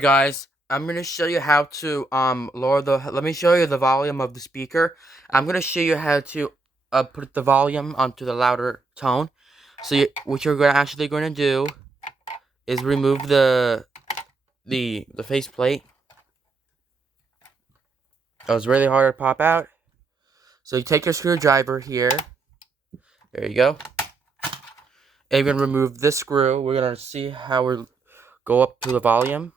Guys, I'm gonna show you how to lower the. Let me show you the volume of the speaker. I'm gonna show you how to put the volume onto the louder tone. So what you're actually going to do is remove the faceplate. It was really hard to pop out. So you take your screwdriver here. There you go. And you're gonna remove this screw. We're gonna see how we go up to the volume.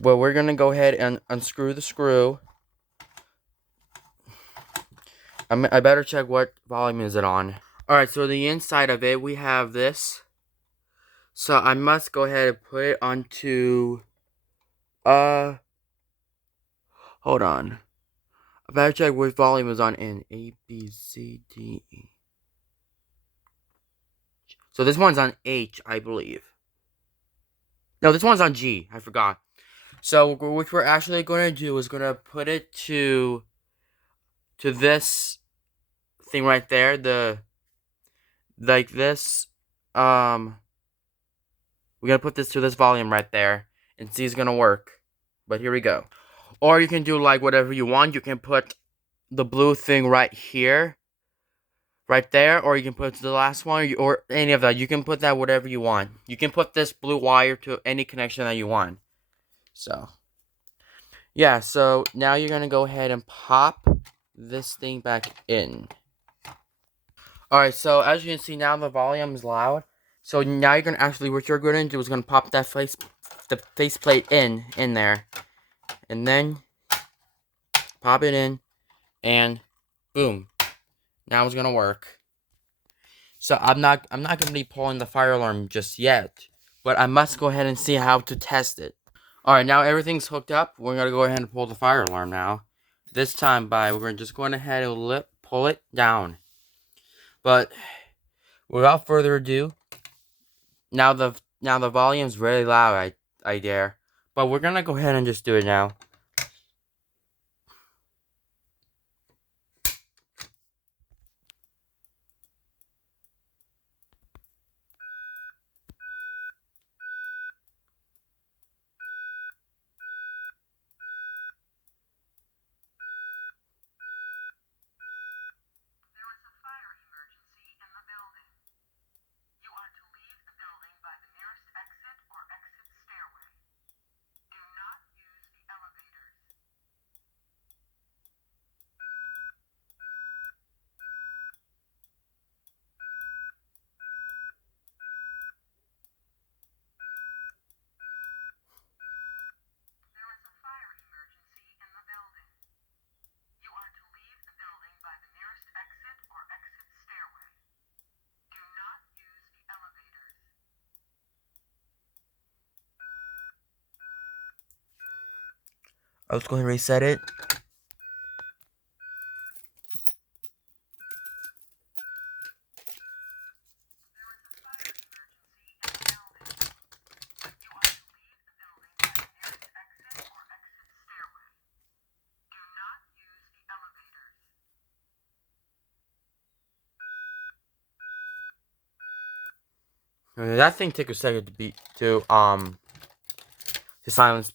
We're gonna go ahead and unscrew the screw. I better check what volume is it on. Alright, so the inside of it, we have this. So I must go ahead and put it onto, hold on. I better check what volume is on in A, B, C, D, E. So this one's on H, I believe. No, this one's on G, I forgot. So what we're actually going to do is going to put it to this thing right there, like this, we're going to put this to this volume right there, and see it's going to work. But here we go. Or you can do like whatever you want. You can put the blue thing right here, right there, or you can put the last one, or any of that. You can put that whatever you want. You can put this blue wire to any connection that you want. So, yeah, so now you're going to go ahead and pop this thing back in. Alright, so as you can see now the volume is loud. So now you're going to actually, what you're going to do is going to pop that the faceplate in there. And then pop it in, and boom. Now it's going to work. So I'm not going to be pulling the fire alarm just yet, but I must go ahead and see how to test it. Alright, now everything's hooked up. We're going to go ahead and pull the fire alarm now. This time we're just going ahead and pull it down. But without further ado, now the volume's really loud, I dare. But we're going to go ahead and just do it now. Let's go ahead and reset it. That thing took a second to silence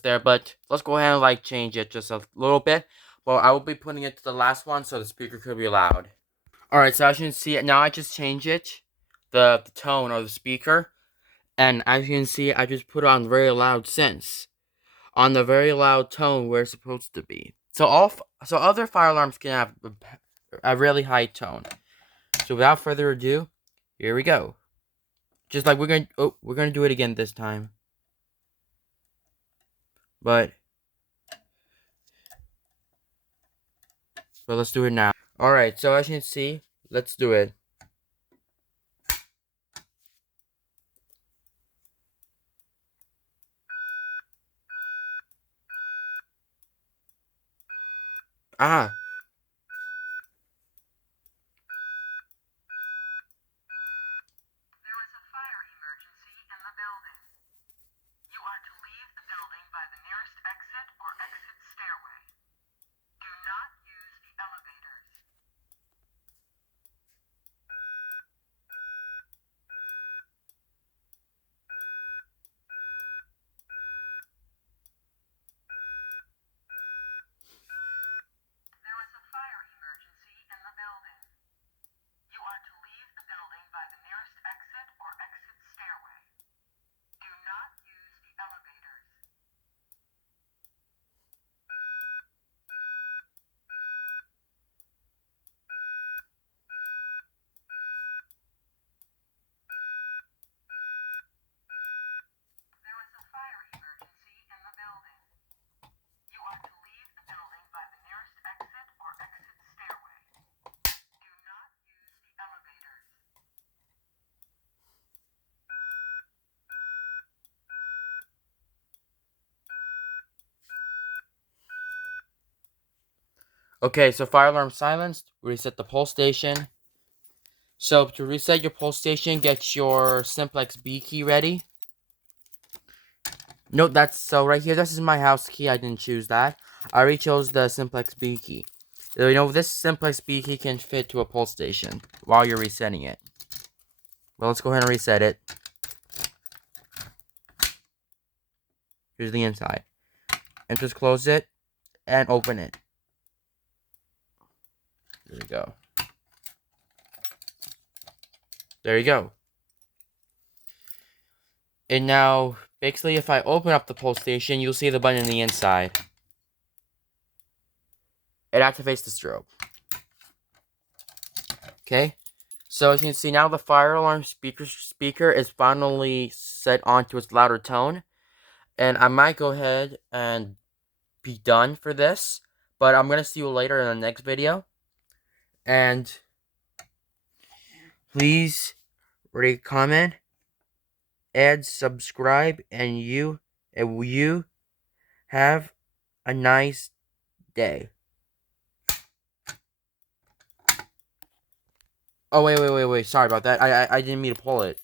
there, but let's go ahead and like change it just a little bit. Well, I will be putting it to the last one so the speaker could be loud. Alright, so as you can see, now I just changed it, the tone of the speaker, and as you can see, I just put it on very loud since, on the very loud tone where it's supposed to be. So other fire alarms can have a really high tone. So without further ado, here we go. Just like we're gonna do it again this time. But let's do it now. Alright, so as you can see, let's do it. Ah! Okay, so fire alarm silenced. Reset the pole station. So to reset your pole station, get your simplex B key ready. Note that's so right here. This is my house key. I didn't choose that. I already chose the simplex B key. You know, this simplex B key can fit to a pole station while you're resetting it. Well, let's go ahead and reset it. Here's the inside. And just close it and open it. There you go. There you go. And now, basically, if I open up the pole station, you'll see the button on the inside. It activates the strobe. Okay? So as you can see now, the fire alarm speaker is finally set onto its louder tone. And I might go ahead and be done for this. But I'm going to see you later in the next video. And please rate, comment, and subscribe. And you have a nice day. Oh, wait. Sorry about that. I didn't mean to pull it.